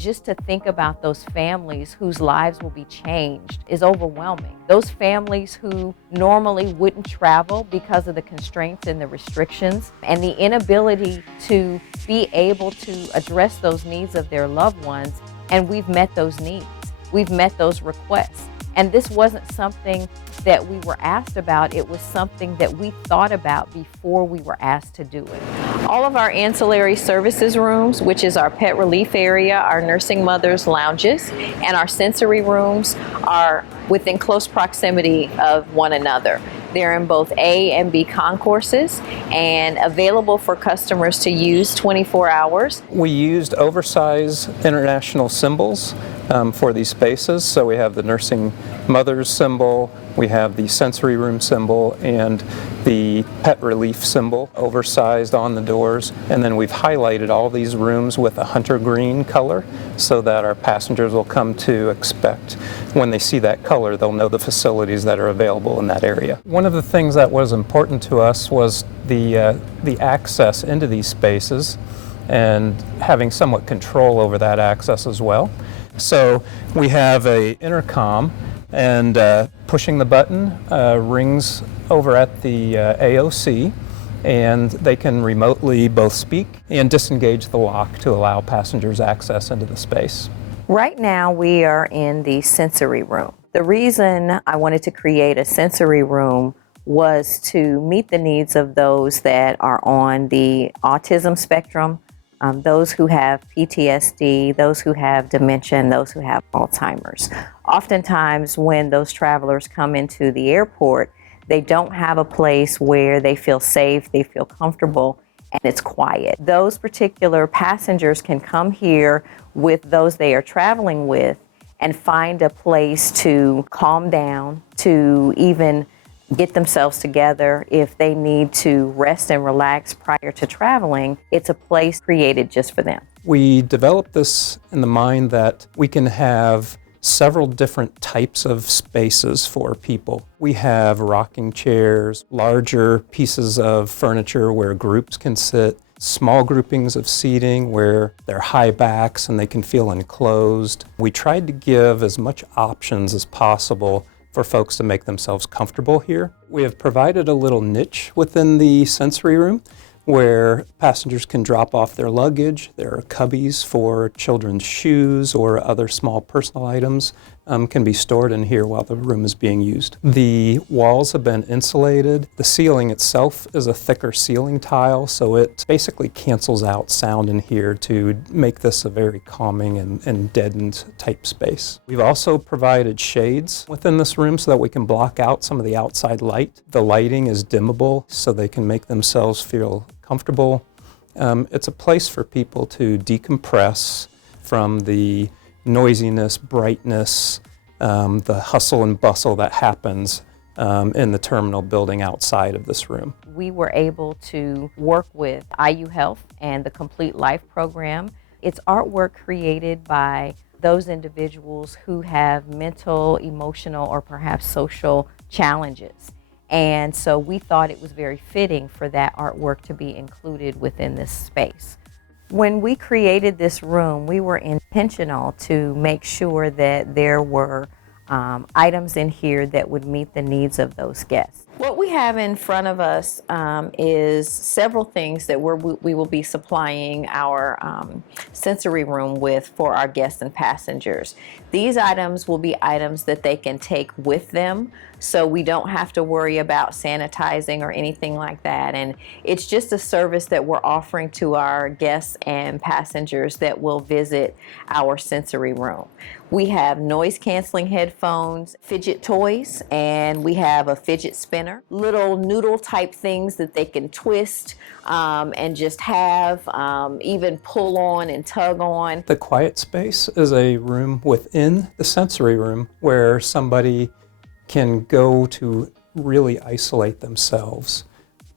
Just to think about those families whose lives will be changed is overwhelming. Those families who normally wouldn't travel because of the constraints and the restrictions, and the inability to be able to address those needs of their loved ones, and we've met those needs. We've met those requests. And this wasn't something that we were asked about, it was something that we thought about before we were asked to do it. All of our ancillary services rooms, which is our pet relief area, our nursing mothers lounges, and our sensory rooms are within close proximity of one another. They're in both A and B concourses and available for customers to use 24 hours. We used oversized international symbols for these spaces. So we have the nursing mothers symbol, we have the sensory room symbol, and the pet relief symbol oversized on the doors. And then we've highlighted all these rooms with a hunter green color so that our passengers will come to expect when they see that color, they'll know the facilities that are available in that area. One of the things that was important to us was the access into these spaces and having somewhat control over that access as well. So we have a intercom, and pushing the button rings over at the AOC, and they can remotely both speak and disengage the lock to allow passengers access into the space. Right now we are in the sensory room. The reason I wanted to create a sensory room was to meet the needs of those that are on the autism spectrum, those who have PTSD, those who have dementia, and those who have Alzheimer's. Oftentimes when those travelers come into the airport, they don't have a place where they feel safe, they feel comfortable, and it's quiet. Those particular passengers can come here with those they are traveling with and find a place to calm down, to even get themselves together if they need to rest and relax prior to traveling. It's a place created just for them. We developed this in the mind that we can have several different types of spaces for people. We have rocking chairs, larger pieces of furniture where groups can sit, small groupings of seating where they're high backs and they can feel enclosed. We tried to give as much options as possible for folks to make themselves comfortable here. We have provided a little niche within the sensory room where passengers can drop off their luggage. There are cubbies for children's shoes or other small personal items can be stored in here while the room is being used. The walls have been insulated. The ceiling itself is a thicker ceiling tile, so it basically cancels out sound in here to make this a very calming and deadened type space. We've also provided shades within this room so that we can block out some of the outside light. The lighting is dimmable so they can make themselves feel comfortable. It's a place for people to decompress from the noisiness, brightness, the hustle and bustle that happens in the terminal building outside of this room. We were able to work with IU Health and the Complete Life program. It's artwork created by those individuals who have mental, emotional, or perhaps social challenges. And so we thought it was very fitting for that artwork to be included within this space. When we created this room, we were intentional to make sure that there were items in here that would meet the needs of those guests. What we have in front of us is several things that we will be supplying our sensory room with for our guests and passengers. These items will be items that they can take with them, so we don't have to worry about sanitizing or anything like that. And it's just a service that we're offering to our guests and passengers that will visit our sensory room. We have noise-canceling headphones, fidget toys, and we have a fidget spinner, little noodle type things that they can twist and just have, even pull on and tug on. The quiet space is a room within the sensory room where somebody can go to really isolate themselves.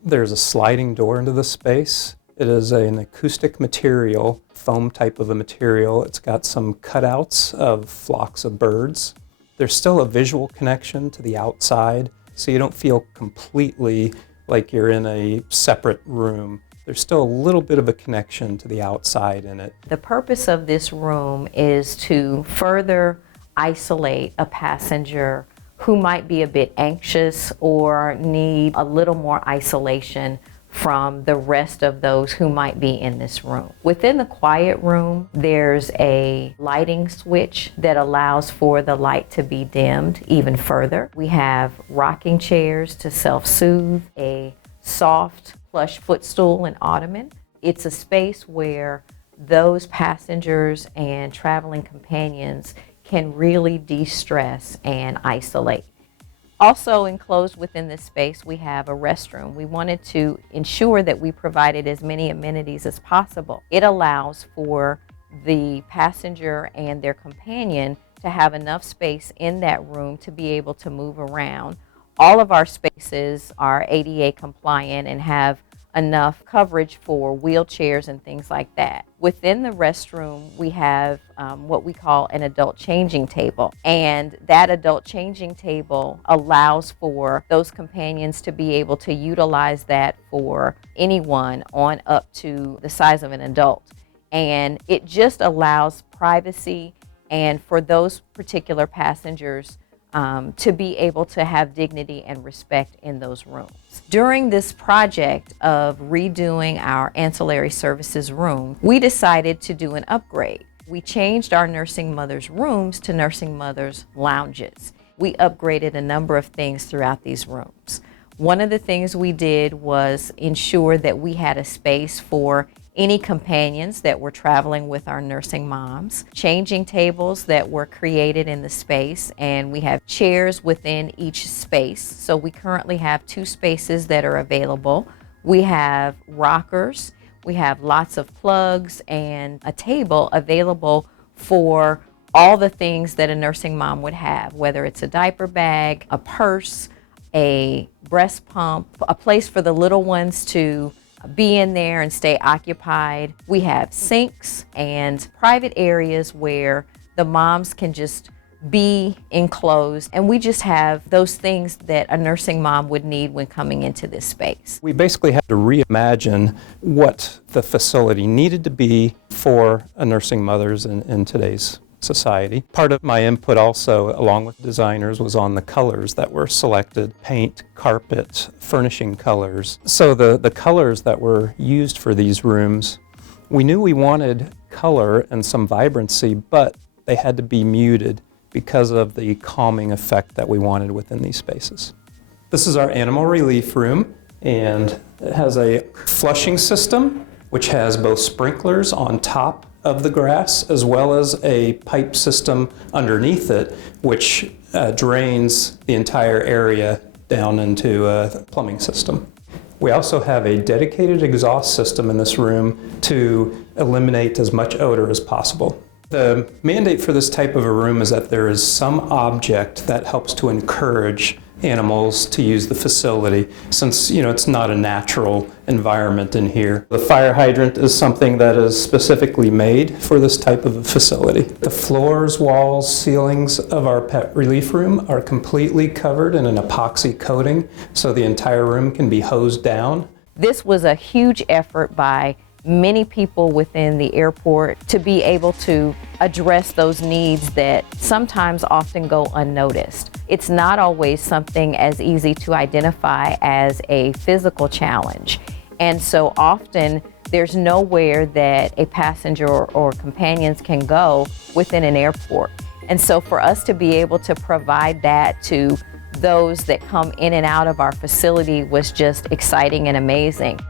There's a sliding door into the space. It is an acoustic material, foam type of a material. It's got some cutouts of flocks of birds. There's still a visual connection to the outside, so you don't feel completely like you're in a separate room. There's still a little bit of a connection to the outside in it. The purpose of this room is to further isolate a passenger who might be a bit anxious or need a little more isolation from the rest of those who might be in this room. Within the quiet room, there's a lighting switch that allows for the light to be dimmed even further. We have rocking chairs to self-soothe, a soft plush footstool and ottoman. It's a space where those passengers and traveling companions can really de-stress and isolate. Also enclosed within this space, we have a restroom. We wanted to ensure that we provided as many amenities as possible. It allows for the passenger and their companion to have enough space in that room to be able to move around. All of our spaces are ADA compliant and have enough coverage for wheelchairs and things like that. Within the restroom, we have what we call an adult changing table. And that adult changing table allows for those companions to be able to utilize that for anyone on up to the size of an adult. And it just allows privacy and for those particular passengers to be able to have dignity and respect in those rooms. During this project of redoing our ancillary services room, we decided to do an upgrade. We changed our nursing mothers' rooms to nursing mothers' lounges. We upgraded a number of things throughout these rooms. One of the things we did was ensure that we had a space for any companions that were traveling with our nursing moms, changing tables that were created in the space, and we have chairs within each space. So we currently have 2 spaces that are available. We have rockers, we have lots of plugs, and a table available for all the things that a nursing mom would have, whether it's a diaper bag, a purse, a breast pump, a place for the little ones to be in there and stay occupied. We have sinks and private areas where the moms can just be enclosed, and we just have those things that a nursing mom would need when coming into this space. We basically had to reimagine what the facility needed to be for a nursing mothers in today's society. Part of my input also, along with designers, was on the colors that were selected: paint, carpet, furnishing colors. So the colors that were used for these rooms, we knew we wanted color and some vibrancy, but they had to be muted because of the calming effect that we wanted within these spaces. This is our animal relief room, and it has a flushing system, which has both sprinklers on top of the grass as well as a pipe system underneath it, which drains the entire area down into a plumbing system. We also have a dedicated exhaust system in this room to eliminate as much odor as possible. The mandate for this type of a room is that there is some object that helps to encourage animals to use the facility, since it's not a natural environment in here. The fire hydrant is something that is specifically made for this type of a facility. The floors, walls, ceilings of our pet relief room are completely covered in an epoxy coating, so the entire room can be hosed down. This was a huge effort by many people within the airport to be able to address those needs that sometimes often go unnoticed. It's not always something as easy to identify as a physical challenge. And so often there's nowhere that a passenger or companions can go within an airport. And so for us to be able to provide that to those that come in and out of our facility was just exciting and amazing.